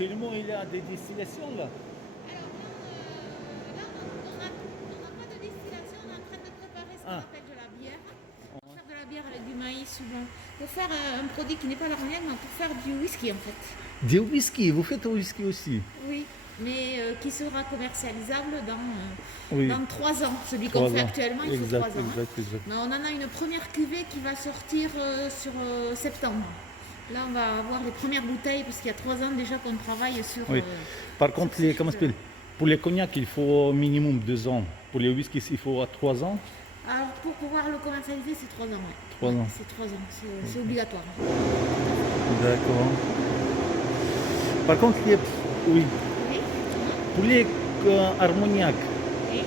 actuellement, il y a des destillations là. Alors là, on n'a pas de distillation, on est en train de préparer ce qu'on Ah, appelle de la bière. Pour faire de la bière avec du maïs ou bon. Pour faire un produit qui n'est pas l'armagnac, mais pour faire du whisky en fait. des whisky, vous faites un whisky aussi? Oui, mais qui sera commercialisable Oui, dans 3 ans. Celui qu'on 3 fait ans. actuellement, il faut Exact, 3 ans. Hein. exact. Mais on en a une première cuvée qui va sortir sur septembre. Là, on va avoir les premières bouteilles parce qu'il y a 3 ans déjà qu'on travaille sur. Oui. Par Sur contre, ces comment ça choses-là. s'appelle? Pour les cognacs, il faut au minimum 2 ans. Pour les whiskies, il faut 3 ans. Alors, pour pouvoir le commercialiser, c'est 3 ans. Ouais. 3 ans. C'est 3 ans, c'est obligatoire. D'accord. Par contre, oui, Oui, pour les armagnacs, oui,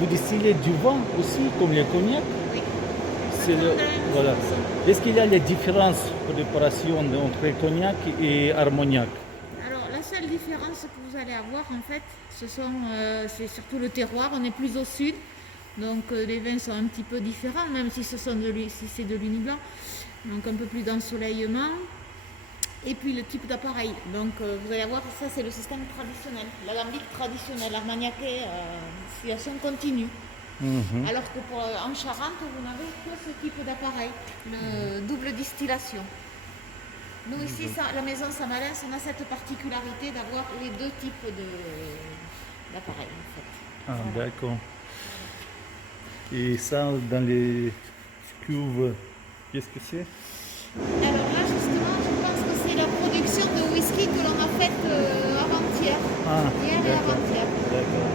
vous distillez du vin aussi, comme les cognacs. oui. C'est le, voilà. Est-ce qu'il y a les différences de préparation entre cognac et armagnac? Alors, la seule différence que vous allez avoir, en fait, c'est surtout le terroir. On est plus au sud, donc les vins sont un petit peu différents, même si si c'est de l'uni blanc, donc un peu plus d'ensoleillement. Et puis le type d'appareil. Donc vous allez voir, ça c'est le système traditionnel, l'alambic traditionnel, armagnaquais, distillation continue. Mhm. Alors que en Charente, vous n'avez que ce type d'appareil, le double distillation. Nous ici, la maison Samalins, on a cette particularité d'avoir les deux types d'appareils en fait. Ah, Voilà. d'accord. Et ça, dans les cuves, qu'est-ce que c'est? Alors là, justement, je pense que c'est la production de whisky que l'on a faite avant-hier. Ah, Hier et d'accord. avant-hier. D'accord.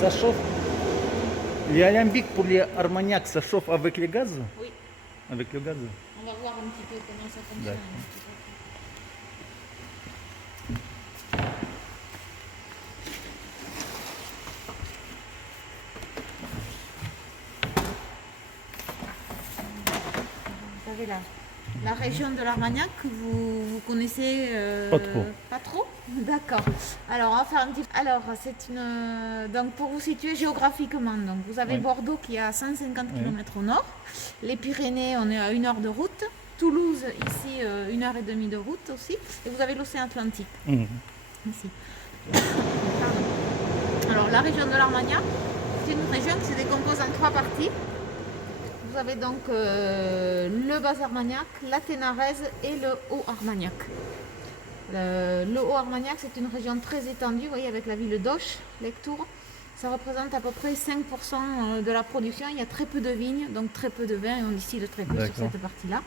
Ça chauffe. Les alambics pour les armagnacs, ça chauffe avec les gaz? Oui. Avec le gaz? On va voir un petit peu comment ça fonctionne. D'accord. Vous avez la région de l'Armagnac que vous connaissez Pas trop. Pas trop. D'accord. Alors, on va faire un petit. Alors, c'est une. Donc, pour vous situer géographiquement, donc, vous avez Oui. Bordeaux qui est à 150 Oui. km au nord. Les Pyrénées, on est à 1 heure de route. Toulouse, ici, 1 heure et demie de route aussi. Et vous avez l'océan Atlantique, Mhm. ici. Pardon. Alors, la région de l'Armagnac, c'est une région qui se décompose en 3 parties. Vous avez donc le bas Armagnac, la Ténarèze et le haut Armagnac. Le haut Armagnac, c'est une région très étendue, vous voyez, avec la ville d'Auch, Lectoure. Ça représente à peu près 5% de la production. Il y a très peu de vignes, donc très peu de vin, et on distille très peu sur D'accord. cette partie-là.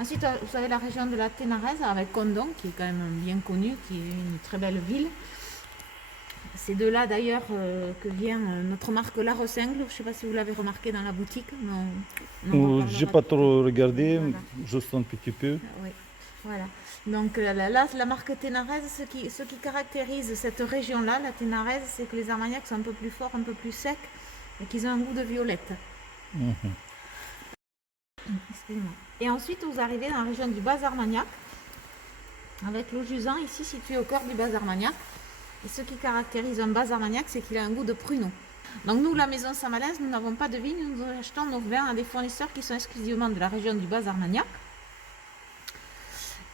Ensuite, vous avez la région de la Ténarèze avec Condom, qui est quand même bien connu, qui est une très belle ville. C'est de là d'ailleurs que vient notre marque La Rossingle. Je ne sais pas si vous l'avez remarqué dans la boutique, mais on en J'ai reparlera. pas trop regardé, Voilà. juste un petit peu. Oui, voilà. Donc là, la marque Ténarèze, ce qui caractérise cette région-là, la Ténarèze, c'est que les armagnacs sont un peu plus forts, un peu plus secs, et qu'ils ont un goût de violette. Mhm. Excusez-moi. Et ensuite, vous arrivez dans la région du Bas Armagnac, avec le Jusant, ici situé au cœur du Bas Armagnac. Et ce qui caractérise un Bas Armagnac, c'est qu'il a un goût de pruneau. Donc nous, la maison Samalins, nous n'avons pas de vigne, nous achetons nos vins à des fournisseurs qui sont exclusivement de la région du Bas Armagnac.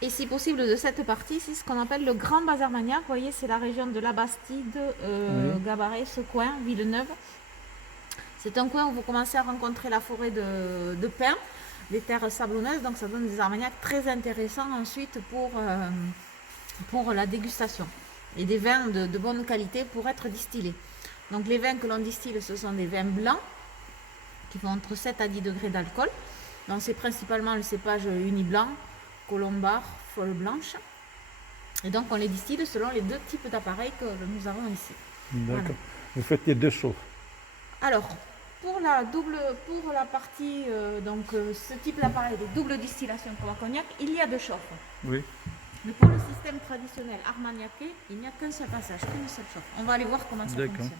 Et si possible, de cette partie, c'est ce qu'on appelle le Grand Bas Armagnac. Vous voyez, c'est la région de la Bastide, Oui. Gabaret, ce coin, Villeneuve. C'est un coin où vous commencez à rencontrer la forêt de pins, des terres sablonneuses, donc ça donne des armagnacs très intéressants ensuite pour la dégustation. Et des vins de bonne qualité pour être distillés. Donc les vins que l'on distille, ce sont des vins blancs qui font entre 7 à 10 degrés d'alcool. Donc c'est principalement le cépage uni blanc, colombard, folle blanche. Et donc on les distille selon les deux types d'appareils que nous avons ici. D'accord. Voilà. Vous faites les deux chauffes. Alors, pour la partie, ce type d'appareil de double distillation pour la cognac, il y a deux chauffes. Oui. Mais pour le système traditionnel armagnaquais, il n'y a qu'un seul passage, qu'une seule chauffe. On va aller voir comment ça D'accord. fonctionne.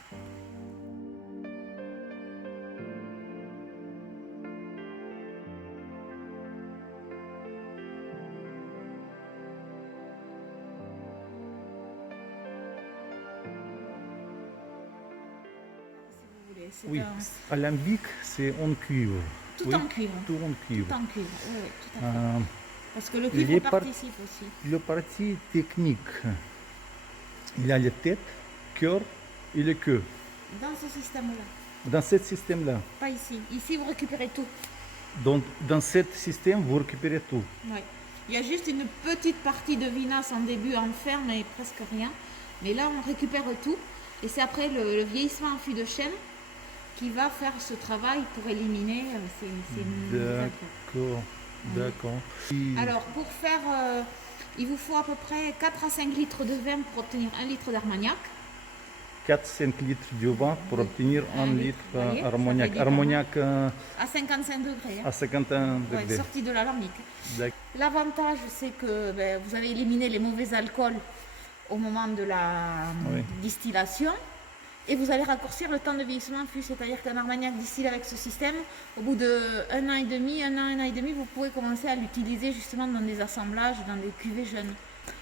Si vous voulez, c'est Oui. un- Alambic, c'est en cuivre. tout Oui. en cuivre. Tout en cuivre. Tout en cuivre, oui, oui, tout à fait. Euh, Parce que le Les cuivre par- participe aussi. Le parti technique, il y a la tête, cœur et le queue. Dans ce système-là, Dans ce système-là. pas ici. Ici, vous récupérez tout. Donc, dans ce système, vous récupérez tout. Ouais. Il y a juste une petite partie de vinasse en début en fer, mais presque rien. Mais là, on récupère tout. Et c'est après le vieillissement en fût de chêne qui va faire ce travail pour éliminer ces mauvaises alcools. D'accord, d'accord. Et- Alors, pour faire, il vous faut à peu près 4 à 5 litres de vin pour obtenir 1 litre d'armagnac. 4-5 litres de vin pour Oui. obtenir 1 Un litre litre, vous voyez, ça armagnac. fait du Armagnac À 55 degrés. à 51 Ouais, degrés. sorti de l'alambic. D'accord. L'avantage, c'est que vous avez éliminé les mauvais alcools au moment de la Oui. distillation et vous allez raccourcir le temps de vieillissement en fût. C'est-à-dire qu'un armagnac distillé avec ce système, au bout de 1 an et demi, 1 an et demi, vous pouvez commencer à l'utiliser justement dans des assemblages, dans des cuvées jeunes.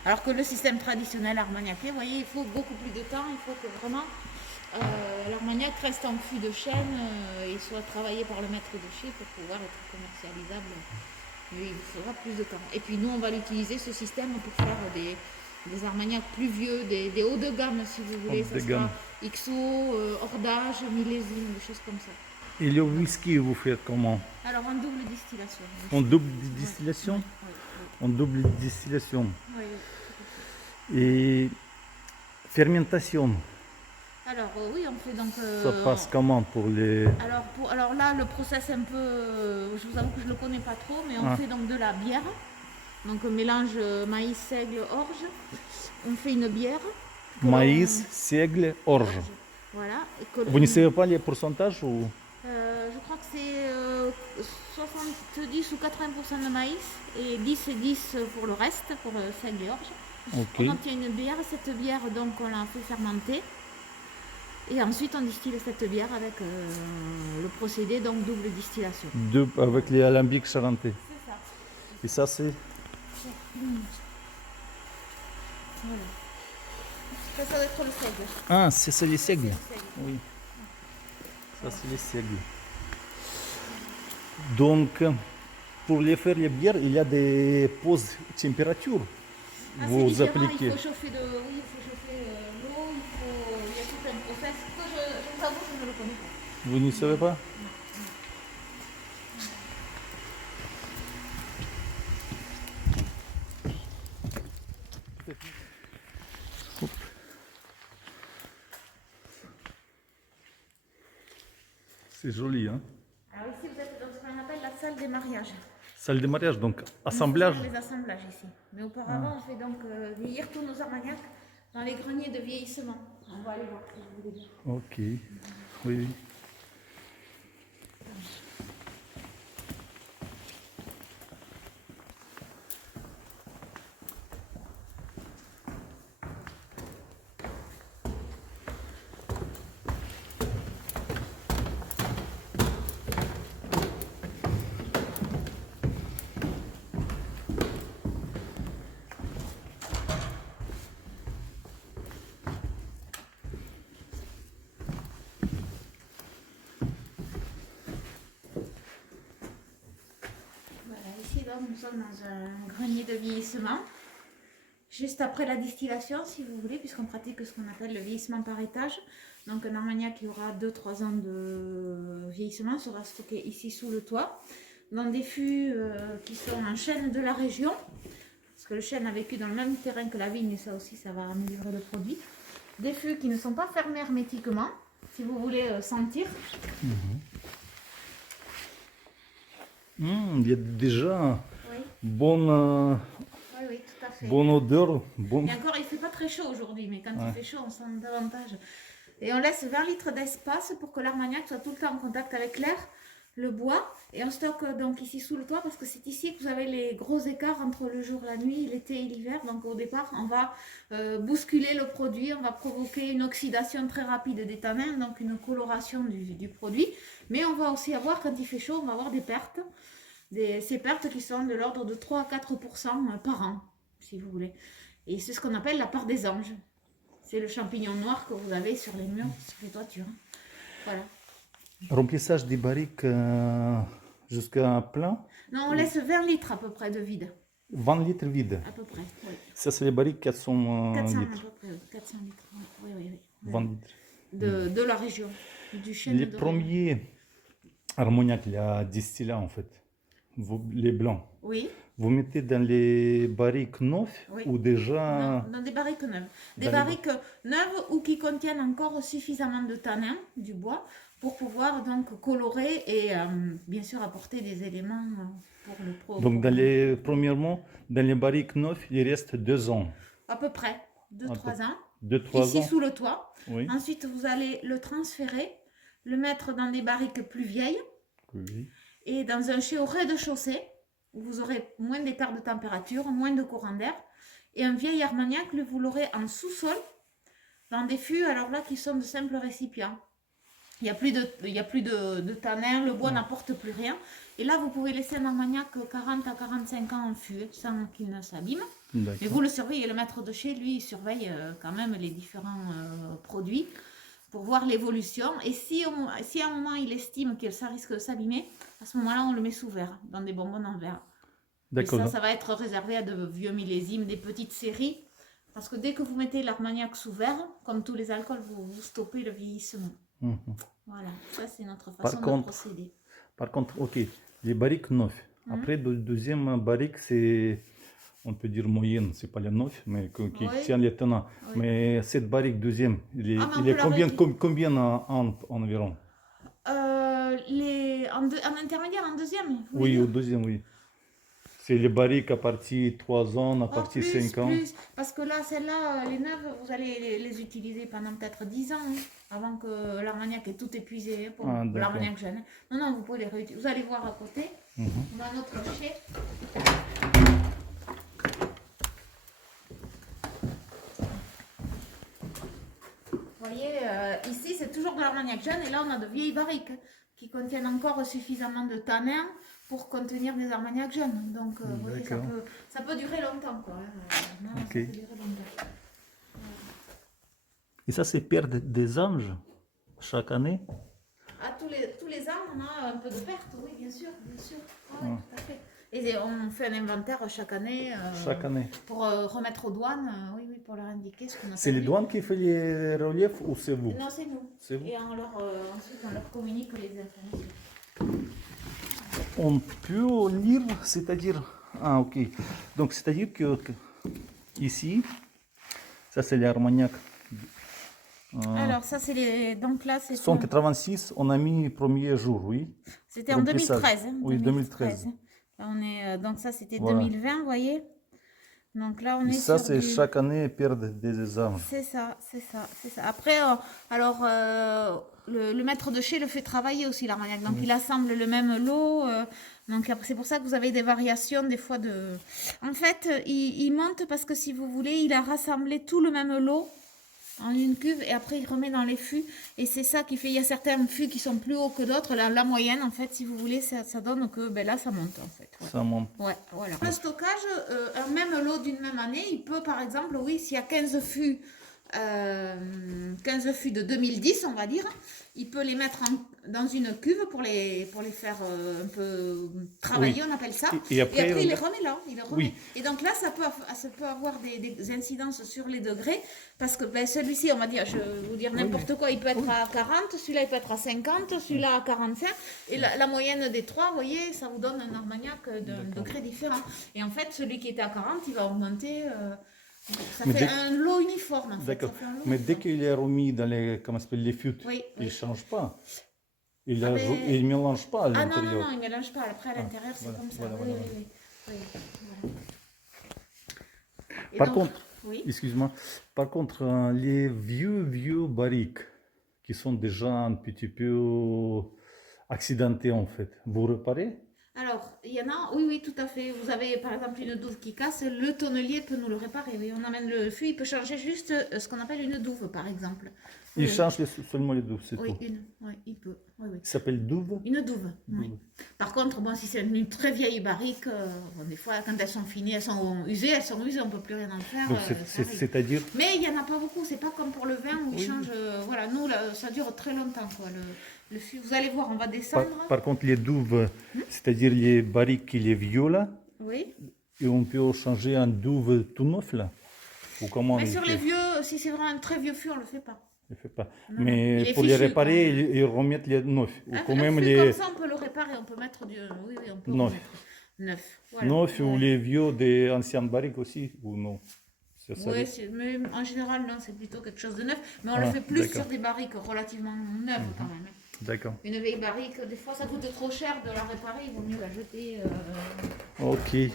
Alors que le système traditionnel armagnacier, vous voyez, il faut beaucoup plus de temps, il faut que vraiment l'armagnac reste en fût de chêne et soit travaillé par le maître de chez pour pouvoir être commercialisable. Mais il vous faudra plus de temps. Et puis nous, on va l'utiliser, ce système, pour faire des armagnacs plus vieux, des hauts de gamme, si vous voulez. Haut Ça de sera gamme. XO, hors d'âge, millésime, des choses comme ça. Et le whisky, vous faites comment? Alors, en double distillation. En double distillation? Oui, En double distillation. oui, Et fermentation, Alors, oui, on fait donc... ça passe comment pour les... Alors là, le process un peu... je vous avoue que je ne le connais pas trop, mais on Ah. fait donc de la bière. Donc, un mélange maïs, seigle, orge. On fait une bière. que Maïs, seigle, orge. l'on- Voilà. Et que Vous ne l'on- savez pas les pourcentages ou... Je crois que c'est 70 ou 80% de maïs et 10 et 10 pour le reste, pour le seigle et orge. Ok. On obtient une bière. Cette bière, donc, on la fait fermenter. Et ensuite, on distille cette bière avec le procédé, donc double distillation. Deux avec les alambics charentais. C'est ça. Et ça, c'est... Voilà. Ça doit être le seigle. Ah, c'est ça les seigles. Le seigle. Oui. Ça, c'est les seigles. Donc, pour les faire les bières, il y a des pauses température. Ah, c'est Vous différent, appliquez. il faut chauffer oui, il faut chauffer l'eau, il y a tout un process que je vous avoue, je ne le connais pas. Vous ne savez pas? Hop. C'est joli, hein? Alors ici, vous êtes dans ce qu'on appelle la salle des mariages. Salle de mariage, donc Nous assemblage. faisons les assemblages ici. Mais auparavant, on fait donc vieillir tous nos armagnacs dans les greniers de vieillissement. On va aller voir si vous voulez bien. Ok. Oui. Voilà, ici donc, nous sommes dans un grenier de vieillissement. Juste après la distillation, si vous voulez, puisqu'on pratique ce qu'on appelle le vieillissement par étage. Donc un armagnac qui aura 2-3 ans de vieillissement sera stocké ici sous le toit, dans des fûts qui sont en chêne de la région. Parce que le chêne a vécu dans le même terrain que la vigne, et ça aussi, ça va améliorer le produit. Des fûts qui ne sont pas fermés hermétiquement, si vous voulez sentir. Il y a déjà Oui, bonne, oui, oui, tout à fait. bonne odeur. Bon... Et encore, il ne fait pas très chaud aujourd'hui, mais quand Ouais. il fait chaud, on sent davantage. Et on laisse 20 litres d'espace pour que l'armagnac soit tout le temps en contact avec l'air, le bois. Et on stocke donc ici sous le toit parce que c'est ici que vous avez les gros écarts entre le jour, la nuit, l'été et l'hiver. Donc au départ, on va bousculer le produit, on va provoquer une oxydation très rapide des tanins, donc une coloration du produit. Mais on va aussi avoir, quand il fait chaud, on va avoir des pertes. Ces pertes qui sont de l'ordre de 3 à 4% par an, si vous voulez. Et c'est ce qu'on appelle la part des anges. C'est le champignon noir que vous avez sur les murs, sur les toitures. Voilà. Remplissage des barriques jusqu'à plein. Non, on laisse 20 litres à peu près de vide. 20 litres vides. à peu près. Oui. Ça, c'est les barriques 400 400 à litres. peu près, oui. 400 litres. Oui, oui, oui. 20 litres. De la région, du chêne Les de premiers Armagnac, les distillats en fait, les blancs, Oui, vous mettez dans les barriques neuves Oui. ou déjà non, dans des barriques neuves. Des Dans les barriques neuves ou qui contiennent encore suffisamment de tanin, du bois, pour pouvoir donc colorer et bien sûr apporter des éléments pour le pro. donc pour dans le- premièrement, dans les barriques neuves, il reste 2 ans, À peu près, 2-3 ans. 2-3 Ici ans. sous le toit. Oui. Ensuite, vous allez le transférer, le mettre dans des barriques plus vieilles Oui. et dans un chez au rez-de-chaussée où vous aurez moins d'écart de température, moins de courant d'air. Et un vieil Armagnac, vous l'aurez en sous-sol dans des fûts, alors là, qui sont de simples récipients. Il n'y a plus de tanin, le bois n'apporte plus rien. Et là, vous pouvez laisser un Armagnac 40 à 45 ans en fût sans qu'il ne s'abîme. Mais D'accord. vous le surveillez, le maître de chez lui, il surveille quand même les différents produits pour voir l'évolution. Et si à un moment il estime que ça risque de s'abîmer, à ce moment-là, on le met sous verre, dans des bonbons en verre. Et D'accord. ça va être réservé à de vieux millésimes, des petites séries. Parce que dès que vous mettez l'Armagnac sous verre, comme tous les alcools, vous stoppez le vieillissement. Mhm. Voilà, ça c'est notre Par façon de contre, procéder. Par contre, ok, les barriques neuves. Après, le deuxième barrique, c'est, on peut dire moyenne, c'est pas les neuf, mais qui Oui. tient les tenants. Oui. Mais cette barrique deuxième, il est, Ah, mais on il est peut la combien, réduire. combien environ? En intermédiaire, en deuxième vous voulez Oui, dire au deuxième, oui. C'est les barriques à partir de 3 ans, à Oh, partir de plus, 5 ans. plus. Parce que là, celles-là, les neuves, vous allez les utiliser pendant peut-être 10 ans, hein, avant que l'Armagnac ait tout épuisé, hein, pour Ah, d'accord. l'Armagnac jeune. Non, non, vous pouvez les réutiliser. Vous allez voir à côté, Mhm. on a notre chai. Vous voyez, ici, c'est toujours de l'Armagnac jeune, et là, on a de vieilles barriques qui contiennent encore suffisamment de tanin pour contenir des Armagnacs jeunes. Donc, vous voyez, D'accord. ça peut durer longtemps, quoi. Non, Ok. ça peut durer longtemps. Et ça, c'est perdre des anges chaque année? À tous les ans, on a un peu de perte, oui, bien sûr, bien sûr. Ouais, tout à fait. Et on fait un inventaire chaque année. Chaque année. Pour remettre aux douanes, oui, oui, pour leur indiquer ce qu'on a C'est les perdu. douanes qui font les reliefs ou c'est vous? Non, c'est nous. C'est vous. Et ensuite, on leur communique les informations. On peut lire, c'est-à-dire... Ah, ok. Donc, c'est-à-dire que ici, ça c'est l'Armagnac. Alors, ça, c'est les. Donc là, c'est. 186, on a mis premier jour, oui. C'était en remplissage. 2013. Hein, Oui, 2013. Là, on est, donc, ça, c'était Voilà. 2020, vous voyez. Donc là, on Et est ça, sur c'est du... chaque année perdre des anges. C'est ça, c'est ça, c'est ça. Après, le maître de chez le fait travailler aussi, l'Armagnac. Donc, il assemble le même lot. Donc, c'est pour ça que vous avez des variations, des fois de... En fait, il monte parce que, si vous voulez, il a rassemblé tout le même lot en une cuve et après, il remet dans les fûts. Et c'est ça qui fait... Il y a certains fûts qui sont plus hauts que d'autres. La moyenne, en fait, si vous voulez, ça donne que là, ça monte, en fait. Ouais. Ça monte. Ouais, voilà. Le stockage, un même lot d'une même année, il peut par exemple, oui, s'il y a 15 fûts de 2010, on va dire, il peut les mettre dans une cuve pour les faire un peu travailler, Oui. on appelle ça. Et après, il les remet là. Il les remet. Oui. Et donc là, ça peut avoir des incidences sur les degrés, parce que celui-ci, on va dire, je vais vous dire n'importe quoi, il peut être à 40, celui-là il peut être à 50, celui-là à 45, et la moyenne des trois, vous voyez, ça vous donne un Armagnac d'un degré différent. Et en fait, celui qui était à 40, il va augmenter... ça Mais fait un lot uniforme, en fait. D'accord. Ça fait un lot Mais dès uniforme. qu'il est remis dans les, comment ça s'appelle, les fûts, Oui, il ne oui. change pas. Il Ah, ne mélange pas à Ah non, l'intérieur. non, non, il ne mélange pas. Après, à l'intérieur, c'est voilà, comme ça. voilà, oui, voilà. oui, oui, oui. Et Par donc- contre, Oui. excuse-moi, par contre, les vieux barriques qui sont déjà un petit peu accidentés en fait, vous réparez? Alors, il y en a, oui, oui, tout à fait. Vous avez par exemple une douve qui casse, le tonnelier peut nous le réparer. Oui, on amène le fût, il peut changer juste ce qu'on appelle une douve, par exemple. Il Oui, change seulement les douves, c'est oui, tout. oui, il peut. Oui, oui. Ça s'appelle douve? Une douve, oui. Douve. Par contre, bon, si c'est une très vieille barrique, bon, des fois, quand elles sont finies, elles sont usées, on ne peut plus rien en faire. Donc ça arrive. c'est-à-dire, Mais il n'y en a pas beaucoup, c'est pas comme pour le vin où il change. Voilà, nous, là, ça dure très longtemps, quoi. Le fût. Vous allez voir, on va descendre. par contre, les douves, c'est-à-dire les barriques qui les vieux là, Oui. Et on peut changer un douve tout neuf là? Ou comment Mais il sur fait? les vieux, si c'est vraiment un très vieux fût, on le fait pas. Il fait pas. Non, non. Mais Il est pour les fichu, réparer, quoi. ils remettent les neufs. Ou quand Un même fût les comme ça, on peut le réparer, on peut mettre du. Oui, oui, on peut neufs. remettre. Neuf. Voilà. Neufs ou Ouais. les vieux des anciennes barriques aussi? Ou non? C'est ça. Ouais, mais en général, non, c'est plutôt quelque chose de neuf. Mais on le Ah, fait plus d'accord. sur des barriques relativement neuves quand même. D'accord. Une vieille barrique, des fois ça coûte trop cher de la réparer, il vaut mieux la jeter. Ok. Voilà.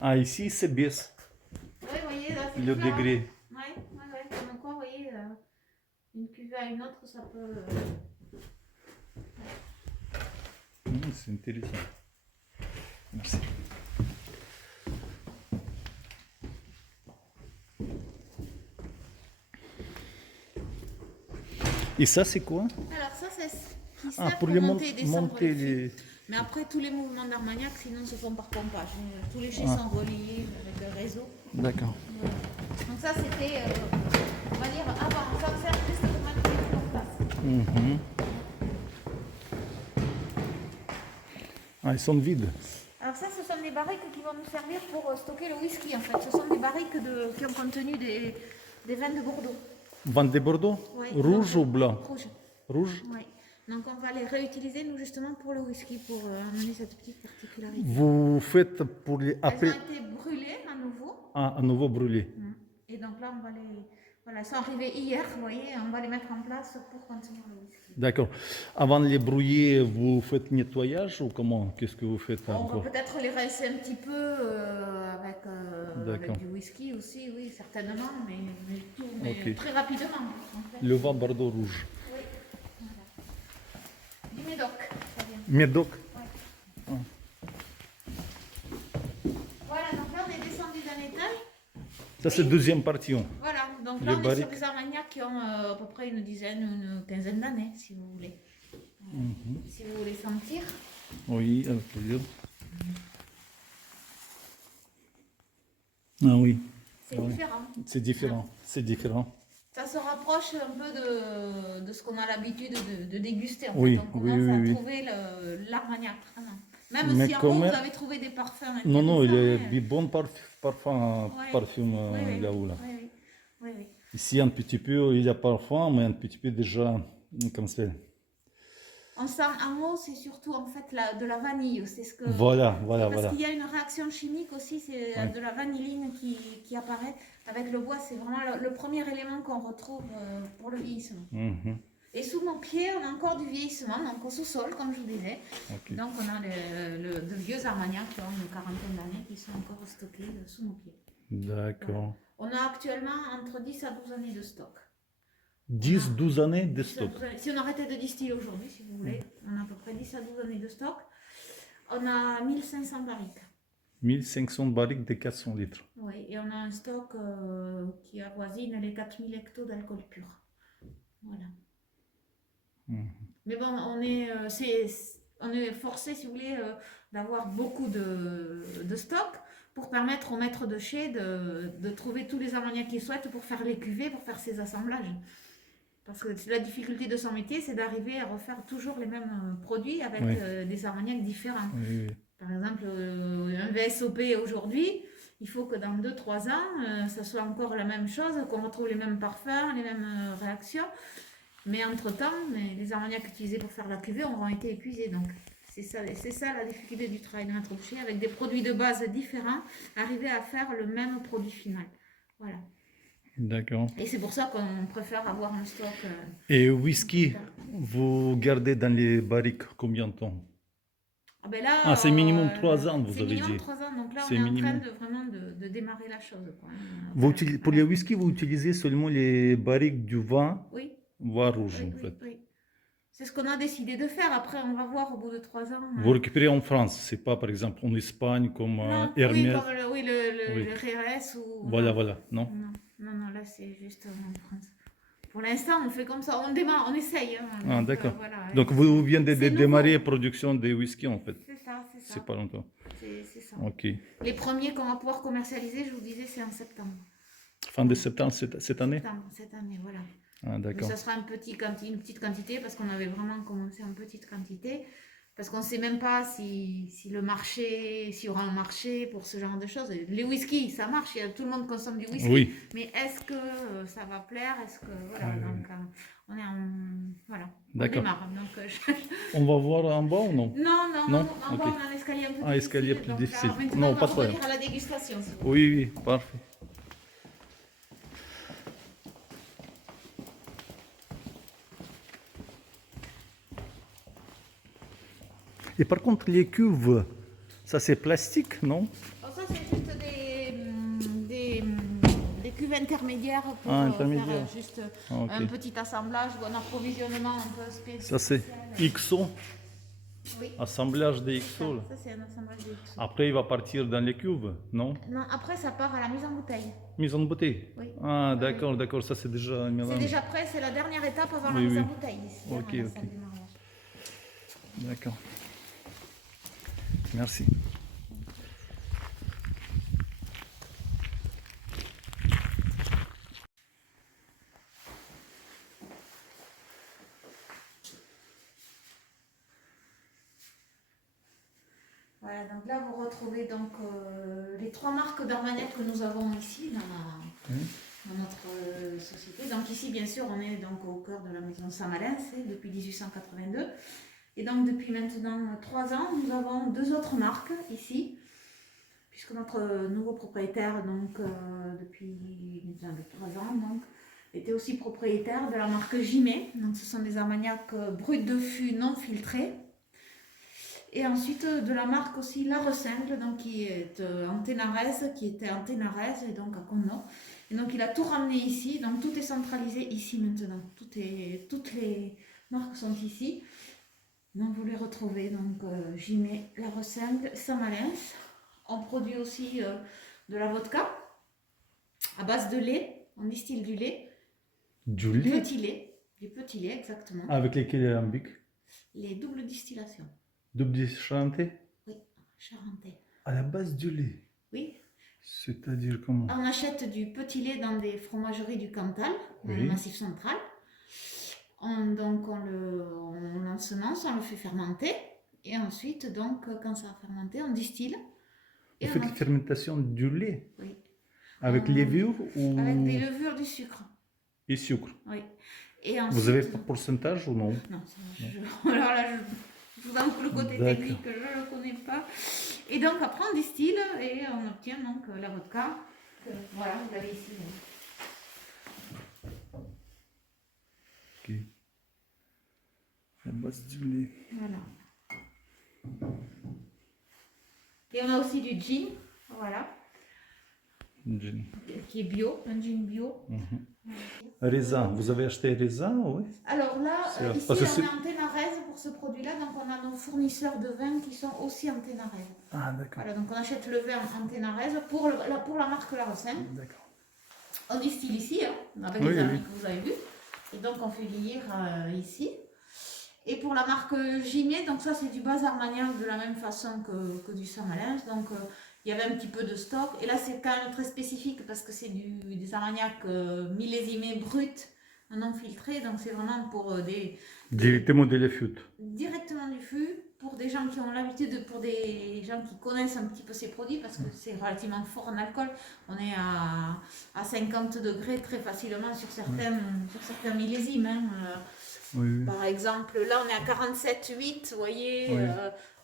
Ah, ici, c'est baisse Oui, vous voyez, là, c'est le différent. degré. Ouais, comme quoi, vous voyez, une cuvée à une autre, ça peut. C'est intéressant. Merci. Et ça, c'est quoi? Alors, ça, c'est ce qui Ah, sert pour pour les monter et descendre monter les fûts. les... Mais après, tous les mouvements d'Armagnac, sinon, se font par pompage. Tous les chais Ah. sont reliés avec le réseau. D'accord. Voilà. Donc, ça, c'était, on va dire, avant. Ça me sert juste pour mettre les fûts en place. Mhm. Ah, ils sont vides. Alors ça, ce sont des barriques qui vont nous servir pour stocker le whisky en fait. Ce sont des barriques qui ont contenu des vins de Bordeaux. Vin de Bordeaux? Oui. Rouge Donc, ou blanc? Rouge. Rouge. Oui. Donc on va les réutiliser nous justement pour le whisky, pour amener cette petite particularité. Vous faites pour les Elles après... ont été brûlées à nouveau. Ah, à nouveau brûlé. Et donc là, on va les... Voilà, elles sont arrivées hier, vous voyez, on va les mettre en place pour contenir le whisky. D'accord. Avant de les brouiller, vous faites nettoyage ou comment? Qu'est-ce que vous faites On encore? va peut-être les rincer un petit peu avec du whisky aussi, oui, certainement, mais Ok. très rapidement. En fait. Le vin Bordeaux rouge. Oui, voilà. Du médoc, ça vient. Médoc. Ouais. Voilà, donc là on est descendu d'un étage. Ça, c'est deuxième partie. Voilà, donc Les là on est sur barriques. des armagnacs qui ont à peu près une dizaine, une quinzaine d'années, si vous voulez. Si vous voulez sentir. Oui, avec plaisir. Ah oui, C'est différent. c'est différent. C'est différent. Ça se rapproche un peu de ce qu'on a l'habitude de déguster. En Oui, fait. On oui, commence oui, à oui. trouver l'armagnac. Vraiment. Même Mais si en quand haut, vous même- avez trouvé des parfums. Non, non, il y a intéressants, des bons parfums Ouais. parfum Oui, oui, là-haut. Là. oui, oui, oui, oui. Ici, un petit peu, il y a parfum, mais un petit peu déjà, comme c'est. On sent en haut, c'est surtout en fait de la vanille. C'est ce que. Voilà, voilà, Parce voilà. qu'il y a une réaction chimique aussi, c'est Ouais. de la vanilline qui apparaît avec le bois. C'est vraiment le premier élément qu'on retrouve pour le vieillissement. Mhm. Et sous nos pieds, on a encore du vieillissement, donc au sous-sol, comme je vous disais. Ok. Donc on a de vieux armagnacs qui ont une quarantaine d'années qui sont encore stockés sous nos pieds. D'accord. On a actuellement entre 10 à 12 années de stock. 10, 12 années de 10 à stock. 12 années. Si on arrêtait de distiller aujourd'hui, si vous voulez, on a à peu près 10 à 12 années de stock. On a 1500 barriques. 1500 barriques de 400 litres. Oui, et on a un stock qui avoisine les 4000 hectos d'alcool pur. Voilà. Mais bon, on est forcé, si vous voulez, d'avoir beaucoup de stock pour permettre aux maîtres de chai de trouver tous les armagnacs qu'ils souhaitent pour faire les cuvées, pour faire ces assemblages. Parce que la difficulté de son métier, c'est d'arriver à refaire toujours les mêmes produits avec Oui. des armagnacs différents. Oui, oui. Par exemple, un VSOP aujourd'hui, il faut que dans 2-3 ans, ça soit encore la même chose, qu'on retrouve les mêmes parfums, les mêmes réactions. Mais entre-temps, les armagnacs utilisés pour faire la cuvée auront été épuisés. Donc, c'est ça la difficulté du travail de maître de chai, avec des produits de base différents, arriver à faire le même produit final. Voilà. D'accord. Et c'est pour ça qu'on préfère avoir un stock. Et whisky, vous gardez dans les barriques combien de temps? Ah, ben là, Ah, c'est minimum 3 ans, vous c'est avez minimum dit. 3 ans, donc là, on C'est est minimum. en train vraiment de démarrer la chose. Quoi, hein. Vous Voilà, pour les voilà. whisky, vous utilisez seulement les barriques du vin Oui, rouge, oui, en oui, fait. oui. C'est ce qu'on a décidé de faire. Après, on va voir au bout de 3 ans. Vous récupérez en France, c'est pas par exemple en Espagne comme Non, Hermès. oui, comme le Oui. RRS ou. Voilà, non. voilà, non? Non, là, c'est juste en France. Pour l'instant, on fait comme ça. On démarre, on essaye. Hein. Ah, Donc, d'accord. voilà. Donc vous venez de C'est nouveau. démarrer la production de whisky, en fait. C'est ça, c'est ça. C'est pas longtemps. C'est ça. Ok. Les premiers qu'on va pouvoir commercialiser, je vous disais, c'est en septembre. Fin de septembre cette année? Cette année, voilà. Ah, Mais d'accord. ça sera une petite quantité parce qu'on avait vraiment commencé en petite quantité. Parce qu'on ne sait même pas si le marché, s'il y aura un marché pour ce genre de choses. Les whisky, ça marche, tout le monde consomme du whisky. Oui, Mais est-ce que ça va plaire? Est-ce que. Voilà, Ah, oui, donc on est en. Voilà, on d'accord. démarre. Donc, On va voir en bas ou non? non, non, Non? en bas, Ok. on a un escalier un peu Ah, escalier difficile. plus Donc difficile. là, maintenant, Non, on va pas de problème. revenir à la dégustation. Si vous voulez. Oui, oui, parfait. Et par contre, les cuves, ça c'est plastique, non? Alors ça, c'est juste des cuves intermédiaires pour Ah, faire intermédiaire. juste Ah, ok. un petit assemblage ou un approvisionnement un peu spécial. Ça c'est XO, Oui, assemblage des XO. Là. ça c'est un assemblage de XO. Après, il va partir dans les cuves, non? Non, après ça part à la mise en bouteille. Mise en bouteille. Oui. Ah, d'accord, d'accord, ça c'est déjà un C'est mélange. déjà prêt, c'est la dernière étape avant la Oui, mise oui. en bouteille ici. Ok, dans la ok. salle des mariages. D'accord. Merci. Voilà, donc là vous retrouvez donc les trois marques d'Armagnac que nous avons ici dans notre société. Donc ici bien sûr on est donc au cœur de la maison Saint-Malin, c'est depuis 1882. Et donc depuis maintenant 3 ans, nous avons 2 autres marques ici, puisque notre nouveau propriétaire donc depuis maintenant 3 ans donc était aussi propriétaire de la marque Jimet. Donc ce sont des armagnacs bruts de fût non filtrés. Et ensuite de la marque aussi La Ressingle, donc qui est en Ténarèse, qui était en Ténarèse et donc à Condom. Et donc il a tout ramené ici, donc tout est centralisé ici maintenant. Toutes les marques sont ici. Donc vous les retrouvez, donc Jimet, La Ressingle, Saint-Malin. On produit aussi de la vodka à base de lait, on distille du lait. Du Du lait petit lait exactement. avec lesquels alambic? Les doubles distillations. Double chanté Oui, charentais. à la base du lait. Oui. C'est-à-dire comment? On achète du petit lait dans des fromageries du Cantal, dans le Oui. Massif central. Donc on l'ensemence, on le fait fermenter. Et ensuite, donc, quand ça a fermenté, on distille. Vous Et faites la fermentation du lait oui. avec levure ou Avec des levures du sucre. et sucre? Oui. Et ensuite, Vous avez pas de pourcentage ou non? non, alors là, je vous avoue le côté D'accord. technique, je ne le connais pas. Et donc après, on distille et on obtient donc la vodka. Voilà, vous l'avez ici. Ok. La base du lait. Voilà. Et on a aussi du gin, voilà, Gin. qui est bio, un gin bio. Raisin, vous avez acheté raisin, oui? Alors là, C'est- ici, parce que on c'est- est en Ténarèse pour ce produit-là, donc on a nos fournisseurs de vin qui sont aussi en Ténarèse. Ah, d'accord. Voilà, donc on achète le vin en Ténarèse pour la marque La Ressingle. D'accord. On distille ici, hein, avec Oui, les amis oui. que vous avez vus. Et donc on fait vieillir ici. Et pour la marque Jimet, donc ça c'est du bas armagnac de la même façon que du Saint-Malin. Donc il y avait un petit peu de stock. Et là c'est quand même très spécifique parce que c'est des armagnacs millésimés bruts, non filtrés. Donc c'est vraiment pour Directement de la fût. directement du fût, pour des gens qui ont l'habitude, pour des gens qui connaissent un petit peu ces produits, parce que c'est relativement fort en alcool. On est à 50 degrés très facilement sur certains millésimes. Hein. Oui, oui. Par exemple, là on est à 47,8, vous voyez. Oui.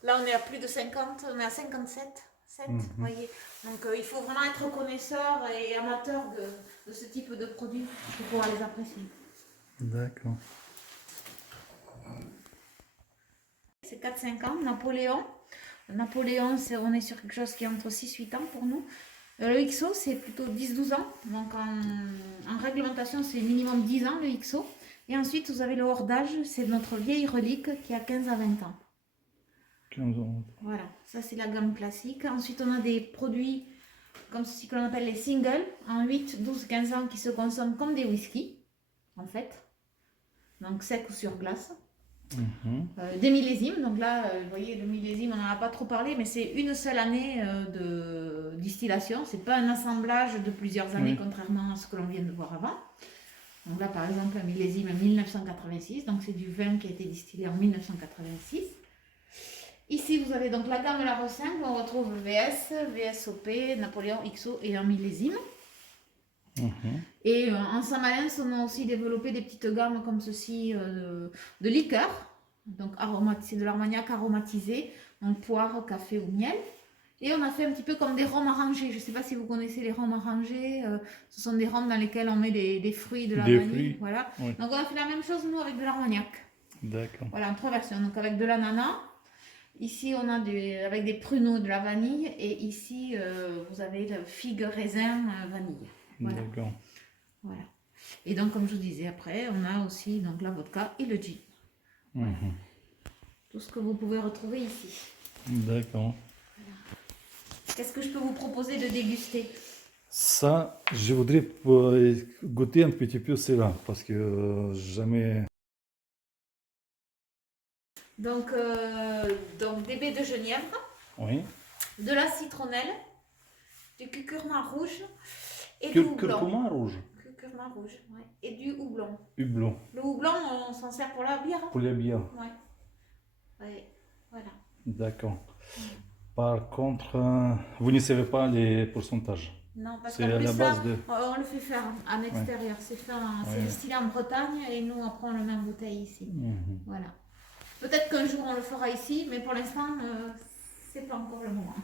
Là on est à plus de 50, on est à 57,7, vous voyez. Donc il faut vraiment être connaisseur et amateur de ce type de produits pour pouvoir les apprécier. D'accord. C'est 4-5 ans, Napoléon. Napoléon, on est sur quelque chose qui est entre 6-8 ans pour nous. Le XO, c'est plutôt 10-12 ans. Donc en réglementation, c'est minimum 10 ans le XO. Et ensuite, vous avez le hors d'âge, c'est notre vieille relique qui a 15 à 20 ans. 15 ans. Voilà, ça c'est la gamme classique. Ensuite, on a des produits comme ceci que l'on appelle les singles, en 8, 12, 15 ans qui se consomment comme des whisky, en fait. Donc sec ou sur glace. Des millésimes, donc là, vous voyez, le millésime, on n'en a pas trop parlé, mais c'est une seule année de distillation. C'est pas un assemblage de plusieurs années, Oui. contrairement à ce que l'on vient de voir avant. Donc là, par exemple, un millésime 1986, donc c'est du vin qui a été distillé en 1986. Ici, vous avez donc la gamme La Rocinq, où on retrouve VS, VSOP, Napoléon XO et un millésime. Et en Saint-Malens, on a aussi développé des petites gammes comme ceci de liqueurs. Donc c'est de l'armagnac aromatisé, donc poire, café ou miel. Et on a fait un petit peu comme des rhums arrangés. Je ne sais pas si vous connaissez les rhums arrangés. Ce sont des rhums dans lesquels on met des fruits, de la Des vanille. fruits. Voilà. Oui. Donc on a fait la même chose nous avec de l'armagnac. D'accord. Voilà, en 3 versions. Donc avec de l'ananas. Ici on a avec des pruneaux, de la vanille. Et ici vous avez le figue, raisin, vanille. Voilà. D'accord. Voilà. Et donc comme je vous disais après, on a aussi donc, la vodka et le gin. Voilà. Tout ce que vous pouvez retrouver ici. D'accord. Qu'est-ce que je peux vous proposer de déguster? Ça, je voudrais goûter un petit peu cela, parce que jamais... Donc des baies de genièvre, Oui. de la citronnelle, du curcuma rouge et du houblon. Curcuma rouge. Curcuma rouge, ouais. Et du houblon. Houblon. Le houblon, on s'en sert pour la bière. Pour les bières. Ouais. Ouais, voilà. D'accord. Par contre, vous ne savez pas les pourcentages. Non, parce C'est qu'en à plus la ça, base de... on le fait faire en extérieur. C'est distillé en Bretagne et nous après on le met en bouteille ici. Voilà. Peut-être qu'un jour on le fera ici, mais pour l'instant, c'est pas encore le moment.